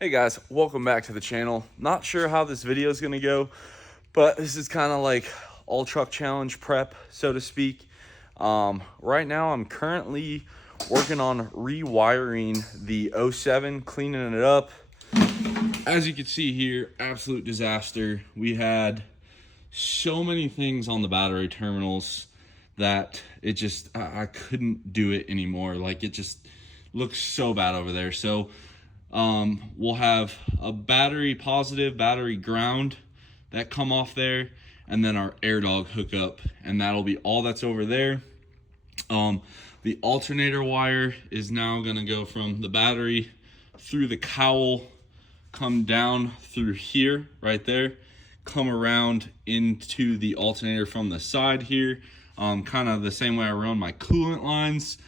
Hey guys, welcome back to the channel. Not sure how this video is gonna go, but this is kind of like all truck challenge prep, so to speak. Right now I'm currently working on rewiring the '07, cleaning it up. As you can see here, absolute disaster. We had so many things on the battery terminals that it just, I couldn't do it anymore. Like, it just looks so bad over there. So we'll have a battery positive, battery ground that come off there, and then our air dog hookup, and that'll be all that's over there. The alternator wire is now gonna go from the battery through the cowl, come down through here, right there, come around into the alternator from the side here, kind of the same way I run my coolant lines.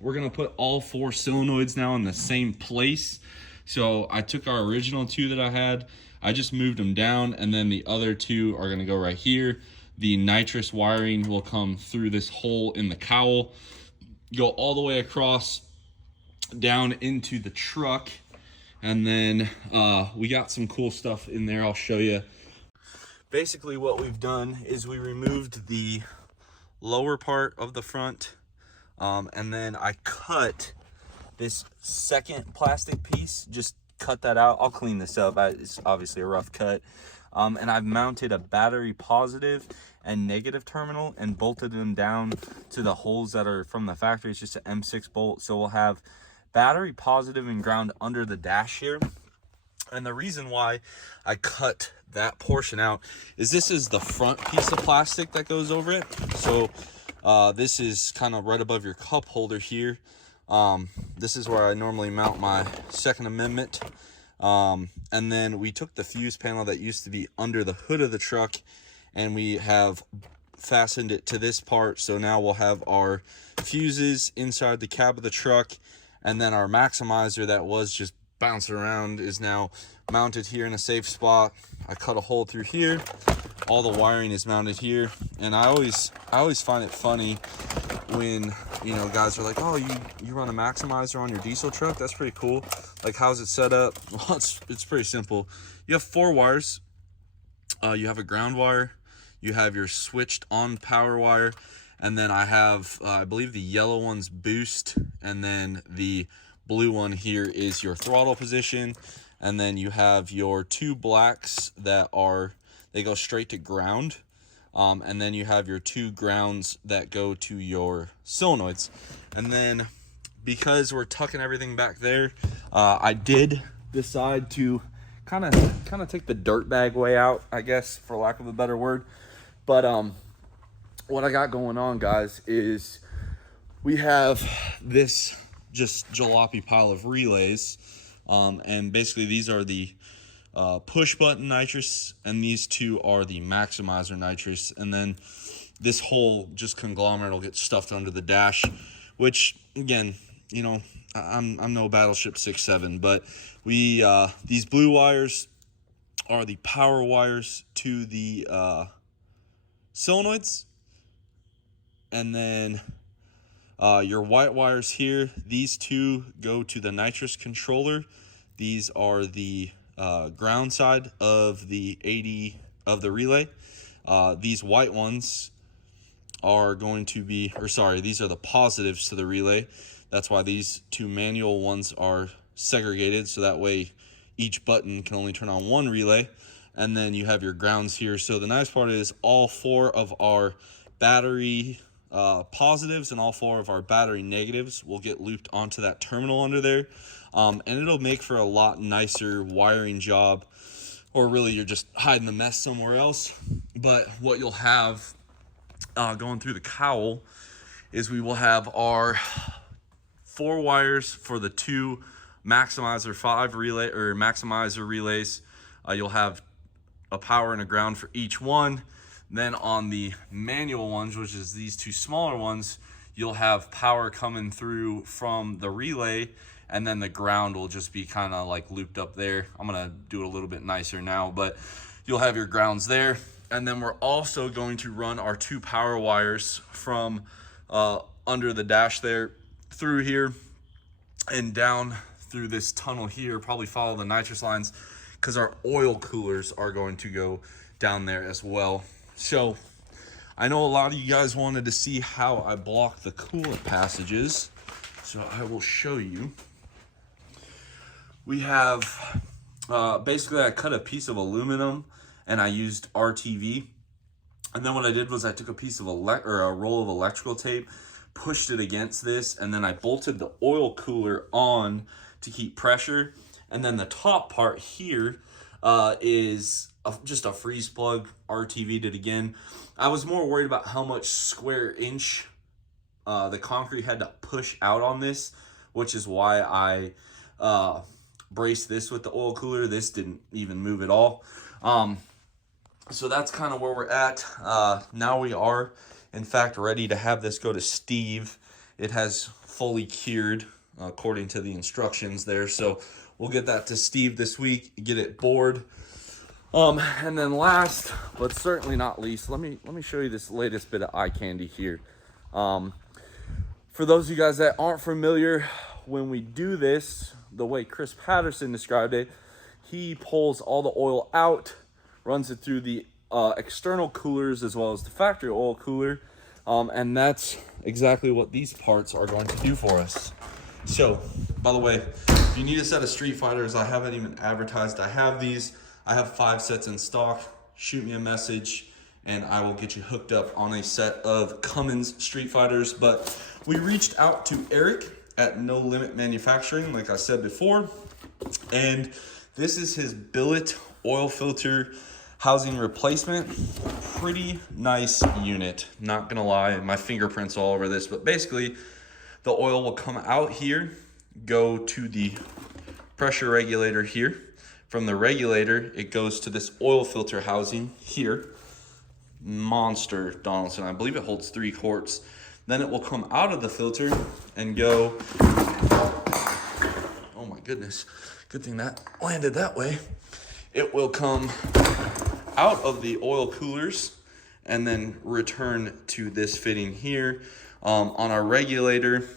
We're gonna put all 4 solenoids now in the same place. So I took our original 2 that I had, I just moved them down, and then the other 2 are gonna go right here. The nitrous wiring will come through this hole in the cowl, go all the way across down into the truck, and then we got some cool stuff in there I'll show you. Basically what we've done is we removed the lower part of the front, and then I cut this second plastic piece, just cut that out. I'll clean this up, it's obviously a rough cut. And I've mounted a battery positive and negative terminal and bolted them down to the holes that are from the factory. It's just an M6 bolt. So we'll have battery positive and ground under the dash here. And the reason why I cut that portion out is this is the front piece of plastic that goes over it. So this is kind of right above your cup holder here. This is where I normally mount my Second Amendment. And then we took the fuse panel that used to be under the hood of the truck, and we have fastened it to this part. So now we'll have our fuses inside the cab of the truck, and then our maximizer that was just bouncing around is now mounted here in a safe spot. I cut a hole through here. All the wiring is mounted here, and I always find it funny when, you know, guys are like, oh, you run a maximizer on your diesel truck? That's pretty cool. Like, how's it set up? Well, it's pretty simple. You have 4 wires. You have a ground wire, you have your switched on power wire, and then I have I believe the yellow one's boost, and then the blue one here is your throttle position, and then you have your 2 blacks that they go straight to ground. And then you have your 2 grounds that go to your solenoids. And then because we're tucking everything back there, I did decide to kind of take the dirt bag way out, I guess, for lack of a better word. But what I got going on, guys, is we have this just jalopy pile of relays, and basically these are the push button nitrous, and these 2 are the maximizer nitrous, and then this whole just conglomerate will get stuffed under the dash, which, again, you know, I'm no Battleship 6-7, but we these blue wires are the power wires to the solenoids, and then your white wires here, these 2 go to the nitrous controller. These are the ground side of the 80 of the relay. These white ones are going to be, or sorry, these are the positives to the relay. That's why these 2 manual ones are segregated, so that way each button can only turn on 1 relay. And then you have your grounds here. So the nice part is all 4 of our battery positives and all 4 of our battery negatives will get looped onto that terminal under there. And it'll make for a lot nicer wiring job, or really you're just hiding the mess somewhere else. But what you'll have going through the cowl is we will have our 4 wires for the 2 maximizer 5 relay or maximizer relays. You'll have a power and a ground for each one. Then on the manual ones, which is these 2 smaller ones, you'll have power coming through from the relay, and then the ground will just be kind of like looped up there. I'm gonna do it a little bit nicer now, but you'll have your grounds there. And then we're also going to run our 2 power wires from under the dash there through here and down through this tunnel here, probably follow the nitrous lines, because our oil coolers are going to go down there as well. So I know a lot of you guys wanted to see how I block the coolant passages, so I will show you. We have, basically I cut a piece of aluminum and I used RTV. And then what I did was I took a piece of a roll of electrical tape, pushed it against this, and then I bolted the oil cooler on to keep pressure. And then the top part here is just a freeze plug. RTV'd it again. I was more worried about how much square inch the concrete had to push out on this, which is why I braced this with the oil cooler. This didn't even move at all. So that's kind of where we're at. Now we are, in fact, ready to have this go to Steve. It has fully cured according to the instructions there. So we'll get that to Steve this week, get it bored. And then last, but certainly not least, let me show you this latest bit of eye candy here. For those of you guys that aren't familiar, when we do this, the way Chris Patterson described it, he pulls all the oil out, runs it through the external coolers as well as the factory oil cooler. And that's exactly what these parts are going to do for us. So, by the way, if you need a set of Street Fighters, I haven't even advertised I have these. I have 5 sets in stock. Shoot me a message and I will get you hooked up on a set of Cummins Street Fighters. But we reached out to Eric at No Limit Manufacturing, like I said before. And this is his billet oil filter housing replacement. Pretty nice unit, not gonna lie. My fingerprints all over this, but basically the oil will come out here, go to the pressure regulator here. From the regulator, it goes to this oil filter housing here. Monster Donaldson, I believe it holds 3 quarts. Then it will come out of the filter and go, oh my goodness, good thing that landed that way. It will come out of the oil coolers and then return to this fitting here. On our regulator,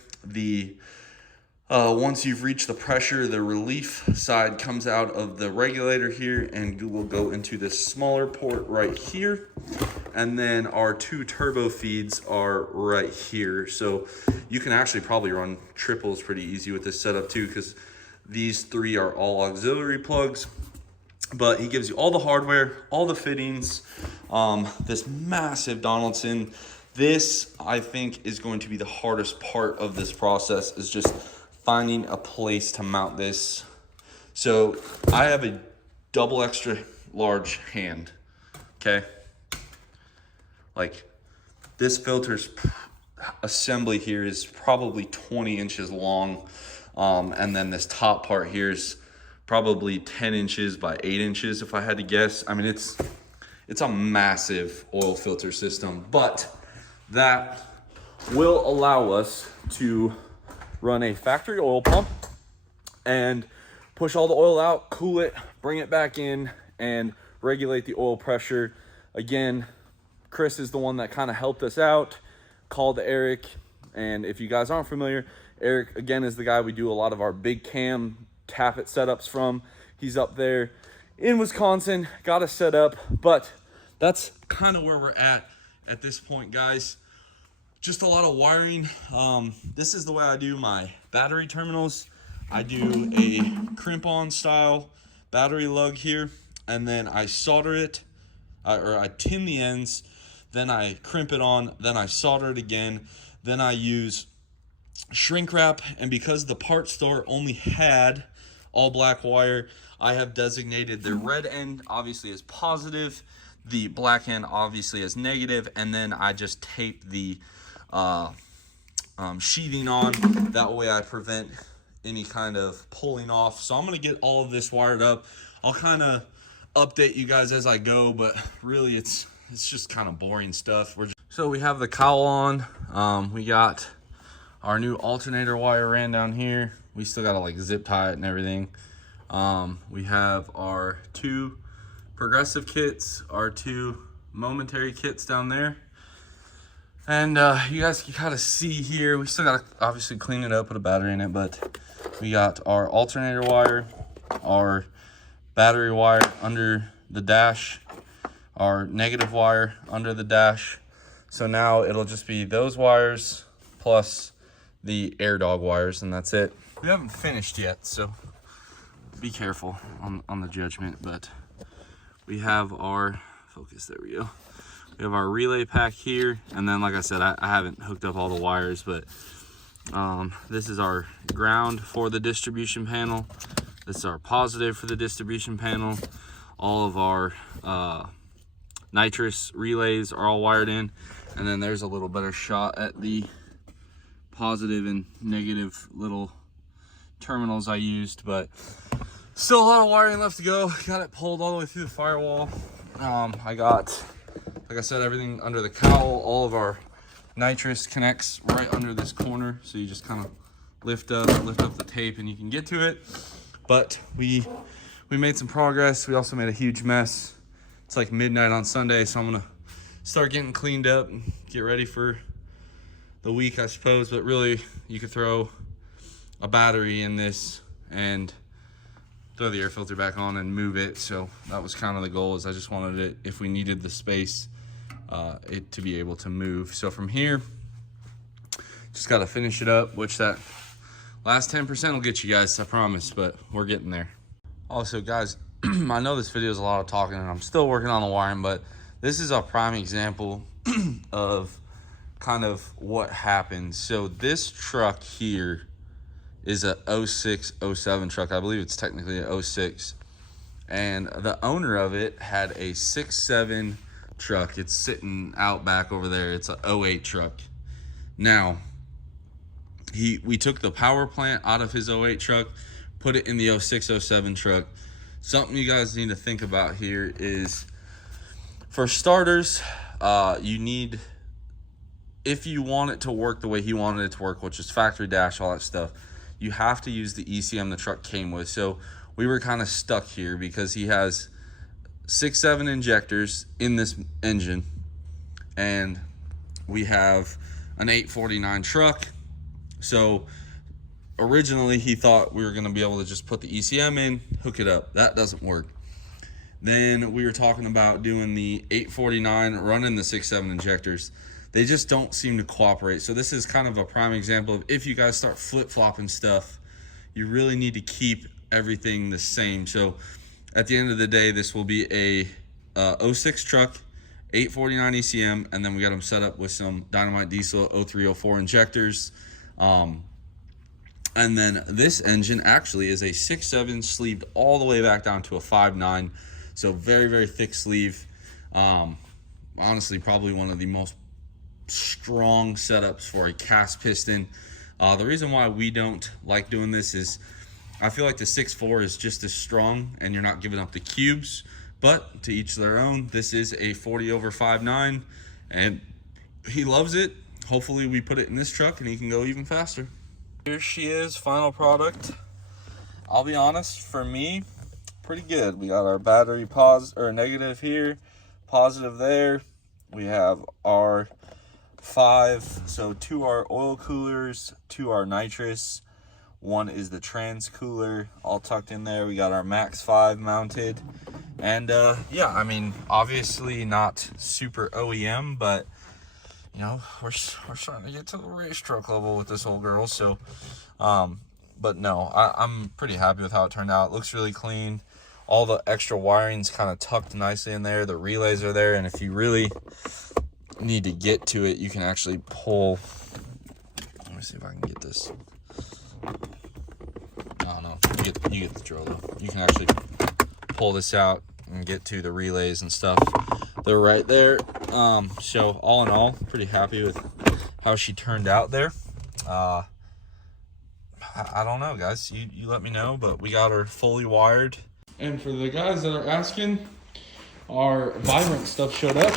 once you've reached the pressure, the relief side comes out of the regulator here and will go into this smaller port right here. And then our 2 turbo feeds are right here. So you can actually probably run triples pretty easy with this setup too, because these 3 are all auxiliary plugs. But he gives you all the hardware, all the fittings, this massive Donaldson. This, I think, is going to be the hardest part of this process, is just finding a place to mount this. So I have a double extra large hand, okay? Like, this filter's assembly here is probably 20 inches long. And then this top part here is probably 10 inches by 8 inches, if I had to guess. I mean, it's a massive oil filter system, but that will allow us to run a factory oil pump and push all the oil out, cool it, bring it back in, and regulate the oil pressure. Again, Chris is the one that kind of helped us out, called Eric. And if you guys aren't familiar, Eric, again, is the guy we do a lot of our big cam tappet setups from. He's up there in Wisconsin, got us set up. But that's kind of where we're at this point, guys. Just a lot of wiring. This is the way I do my battery terminals. I do a crimp-on style battery lug here, and then I solder it, or I tin the ends, then I crimp it on, then I solder it again, then I use shrink wrap. And because the part store only had all black wire, I have designated the red end obviously as positive, the black end obviously as negative, and then I just tape the sheathing on. That way I prevent any kind of pulling off. So I'm gonna get all of this wired up. I'll kind of update you guys as I go, but really it's just kind of boring stuff. So we have the cowl on. We got our new alternator wire ran down here. We still gotta like zip tie it and everything. We have our 2 progressive kits, our 2 momentary kits down there. And you guys can kind of see here, we still got to obviously clean it up, put a battery in it, but we got our alternator wire, our battery wire under the dash, our negative wire under the dash. So now it'll just be those wires plus the air dog wires, and that's it. We haven't finished yet, so be careful on the judgment, but we have our, focus, there we go. We have our relay pack here, and then like I said, I haven't hooked up all the wires, but this is our ground for the distribution panel. This is our positive for the distribution panel. All of our nitrous relays are all wired in, and then there's a little better shot at the positive and negative little terminals I used, but still a lot of wiring left to go. Got it pulled all the way through the firewall. I got, like I said, everything under the cowl. All of our nitrous connects right under this corner, so you just kind of lift up the tape and you can get to it. But we made some progress. We also made a huge mess. It's like midnight on Sunday, so I'm gonna start getting cleaned up and get ready for the week, I suppose. But really, you could throw a battery in this and throw the air filter back on and move it. So that was kind of the goal, is I just wanted it, if we needed the space, it to be able to move. So from here, just got to finish it up, which that last 10% will get you guys, I promise, but we're getting there. Also, guys, I know this video is a lot of talking and I'm still working on the wiring, but this is a prime example of kind of what happens. So this truck here is a 06, 07 truck. I believe it's technically a 06. And the owner of it had a 6.7 truck. It's sitting out back over there. It's a 08 truck. Now, we took the power plant out of his 08 truck, put it in the 06, 07 truck. Something you guys need to think about here is, for starters, you need, if you want it to work the way he wanted it to work, which is factory dash, all that stuff, you have to use the ECM the truck came with. So we were kind of stuck here because he has 6.7 injectors in this engine, and we have an 849 truck. So originally he thought we were going to be able to just put the ECM in, hook it up. That doesn't work. Then we were talking about doing the 849, running the 6.7 injectors. They just don't seem to cooperate. So this is kind of a prime example of, if you guys start flip-flopping stuff, you really need to keep everything the same. So at the end of the day, this will be a 06 truck, 849 ECM, and then we got them set up with some Dynamite Diesel 0304 injectors. And then this engine actually is a 6.7 sleeved all the way back down to a 5.9. So very, very thick sleeve. Honestly, probably one of the most strong setups for a cast piston. The reason why we don't like doing this is I feel like the 6.4 is just as strong and you're not giving up the cubes, but to each their own. This is a 40 over 5.9 and he loves it. Hopefully we put it in this truck and he can go even faster. Here she is, final product. I'll be honest, for me, pretty good. We got our battery negative here, positive there. We have our 5, so 2 are oil coolers, 2 are nitrous, 1 is the trans cooler, all tucked in there. We got our Max 5 mounted, and yeah, I mean, obviously not super OEM, but you know, we're starting to get to the race truck level with this old girl. So but no, I'm pretty happy with how it turned out. It looks really clean. All the extra wiring's kind of tucked nicely in there. The relays are there, and if you really need to get to it, you can actually pull. Let me see if I can get this. No, you get the drill though. You can actually pull this out and get to the relays and stuff. They're right there. So all in all, pretty happy with how she turned out there. I don't know, guys. You let me know, but we got her fully wired. And for the guys that are asking, our Vibrant stuff showed up,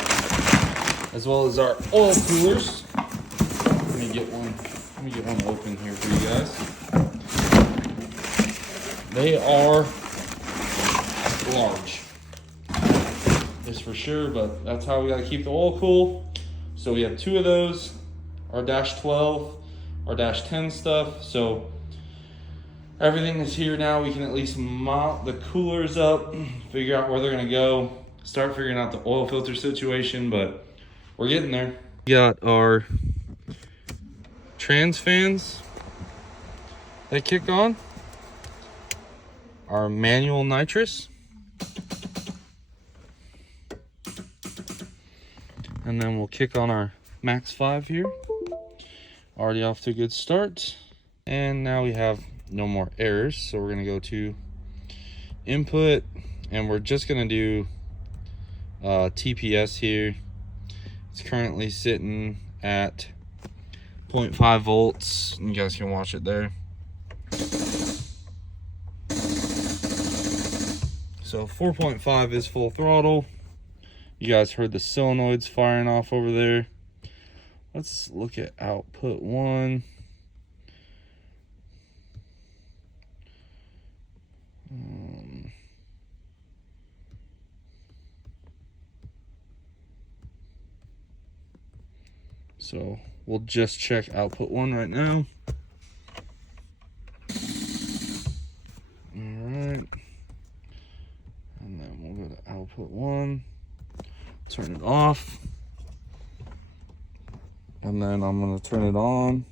as well as our oil coolers. Let me get one open here for you guys. They are large. This for sure, but that's how we gotta keep the oil cool. So we have 2 of those, our -12, our -10 stuff. So everything is here now. We can at least mount the coolers up, figure out where they're gonna go, start figuring out the oil filter situation, but we're getting there. We got our trans fans that kick on, our manual nitrous, and then we'll kick on our Max 5 here. Already off to a good start. And now we have no more errors. So we're gonna go to input, and we're just gonna do TPS here. It's currently sitting at 0.5 volts. You guys can watch it there. So 4.5 is full throttle. You guys heard the solenoids firing off over there. Let's look at output 1. So we'll just check output 1 right now. All right. And then we'll go to output 1, turn it off. And then I'm gonna turn it on,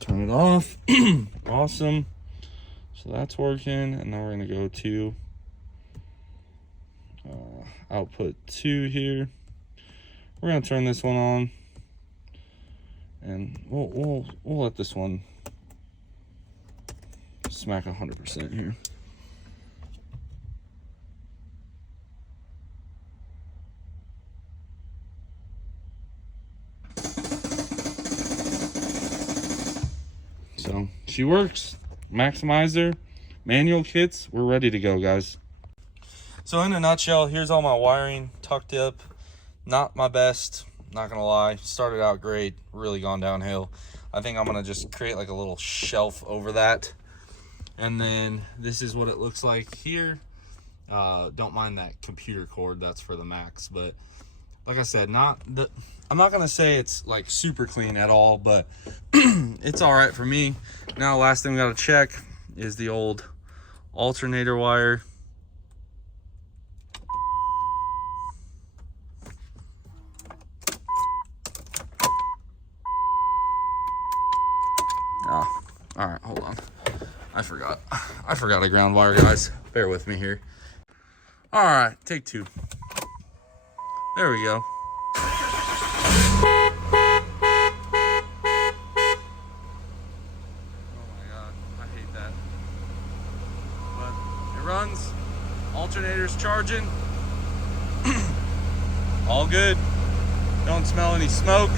turn it off. Awesome. So that's working. And then we're gonna go to output 2 here. We're gonna turn this one on, and we'll let this one smack 100% here. So she works. Maximizer, manual kits, we're ready to go, guys. So in a nutshell, here's all my wiring tucked up. Not my best, not gonna lie. Started out great, really gone downhill. I think I'm gonna just create like a little shelf over that. And then this is what it looks like here. Don't mind that computer cord, that's for the Max. But like I said, I'm not gonna say it's like super clean at all, but it's all right for me. Now, last thing we gotta check is the old alternator wire. Oh, all right, hold on. I forgot a ground wire, guys. Bear with me here. All right, take 2. There we go. Runs, alternator's charging. All good. Don't smell any smoke.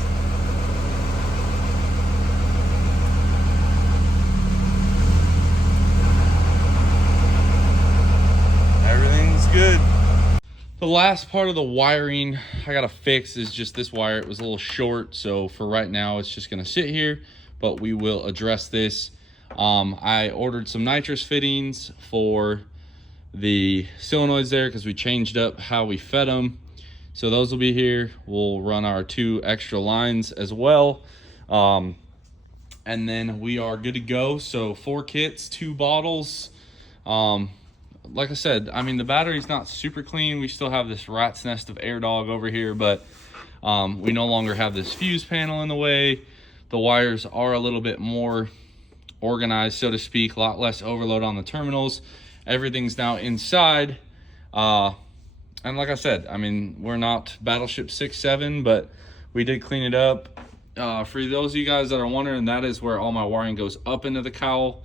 Everything's good. The last part of the wiring I gotta fix is just this wire. It was a little short, so for right now it's just gonna sit here, but we will address this. I ordered some nitrous fittings for the solenoids there because we changed up how we fed them, so those will be here. We'll run our 2 extra lines as well, and then we are good to go. So 4 kits, 2 bottles. Like I said, I mean, the battery's not super clean. We still have this rat's nest of air dog over here, but we no longer have this fuse panel in the way. The wires are a little bit more organized, so to speak, a lot less overload on the terminals. Everything's now inside, and like I said, I mean, we're not Battleship 6-7, but we did clean it up. For those of you guys that are wondering, that is where all my wiring goes up into the cowl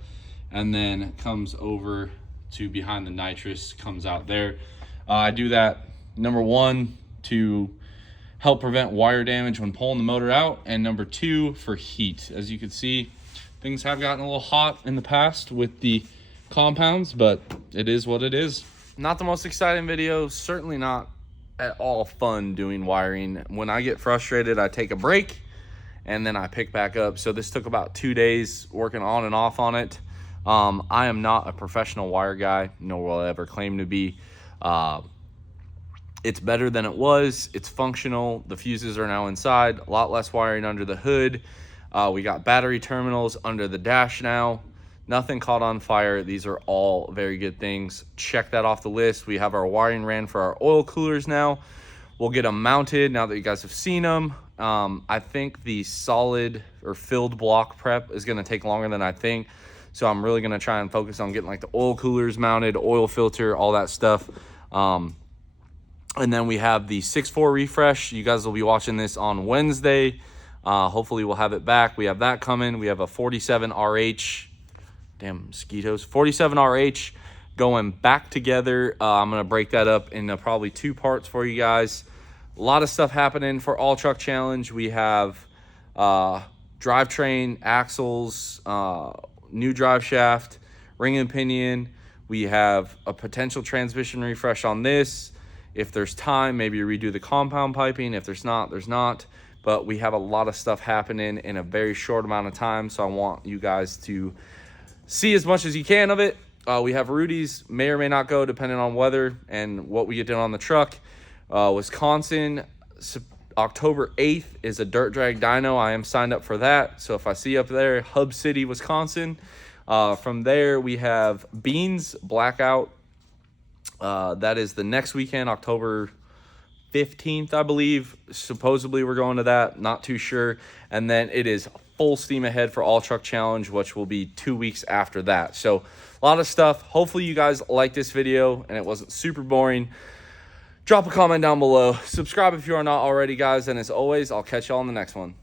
and then comes over to behind the nitrous, comes out there. I do that, number 1, to help prevent wire damage when pulling the motor out, and number 2, for heat. As you can see, things have gotten a little hot in the past with the compounds, but it is what it is. Not the most exciting video, certainly not at all fun doing wiring. When I get frustrated, I take a break and then I pick back up. So this took about 2 days working on and off on it. I am not a professional wire guy, nor will I ever claim to be. It's better than it was. It's functional. The fuses are now inside. A lot less wiring under the hood. We got battery terminals under the dash now. Nothing caught on fire. These are all very good things. Check that off the list. We have our wiring ran for our oil coolers now. We'll get them mounted now that you guys have seen them. I think the solid or filled block prep is going to take longer than I think. So I'm really going to try and focus on getting like the oil coolers mounted, oil filter, all that stuff. And then we have the 6.4 refresh. You guys will be watching this on Wednesday. Hopefully we'll have it back. We have that coming. We have a 47 RH. Damn mosquitoes. 47 RH going back together. I'm going to break that up into probably 2 parts for you guys. A lot of stuff happening for All Truck Challenge. We have drivetrain, axles, new drive shaft, ring and pinion. We have a potential transmission refresh on this. If there's time, maybe redo the compound piping. If there's not, there's not. But we have a lot of stuff happening in a very short amount of time. So I want you guys to see as much as you can of it. We have Rudy's, may or may not go depending on weather and what we get done on the truck. Wisconsin, October 8th is a dirt drag dyno. I am signed up for that. So if I see you up there, Hub City, Wisconsin. From there, we have Beans Blackout. That is the next weekend, October 15th, I believe. Supposedly we're going to that. Not too sure. And then it is full steam ahead for All Truck Challenge, which will be 2 weeks after that. So a lot of stuff. Hopefully you guys like this video and it wasn't super boring. Drop a comment down below. Subscribe if you are not already, guys. And as always, I'll catch y'all in the next one.